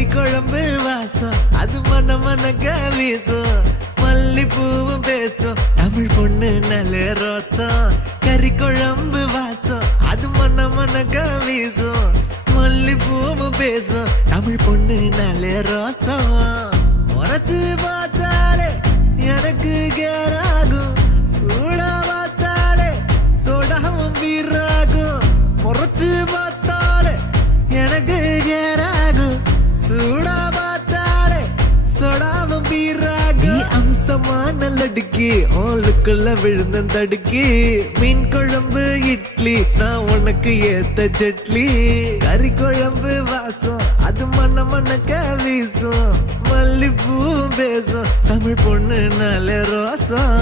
கறி குழம்பு வாசம் அது மன மனக்க வீசும் மல்லிப்பூவும் பேசும் தமிழ் பொண்ணு நல்ல ரோசம் கறி குழம்பு வாசம் அது மன மனக்க வீசும் மல்லிப்பூவும் பேசும் தமிழ் பொண்ணு நல்ல ரோசம் முறைச்சு பார்த்தாலே எனக்கு கேராகும் சூடா பார்த்தாலே சோடாவும் வீராகும் முறைச்சு பார்த்தாலே எனக்கு கேராகும் சூடா பார்த்தாலே சோடாவும் வீராகும் அம்சமான லடுக்கி ஆளுக்குள்ள விழுந்த தடுக்கி மீன் குழம்பு இட்லி நான் உனக்கு ஏத்த சட்லி கறி குழம்பு வாசம் அது மன மனக்க வீசும் மல்லிப்பூ பேசும் தமிழ் பொண்ணு நல்ல ரோசம்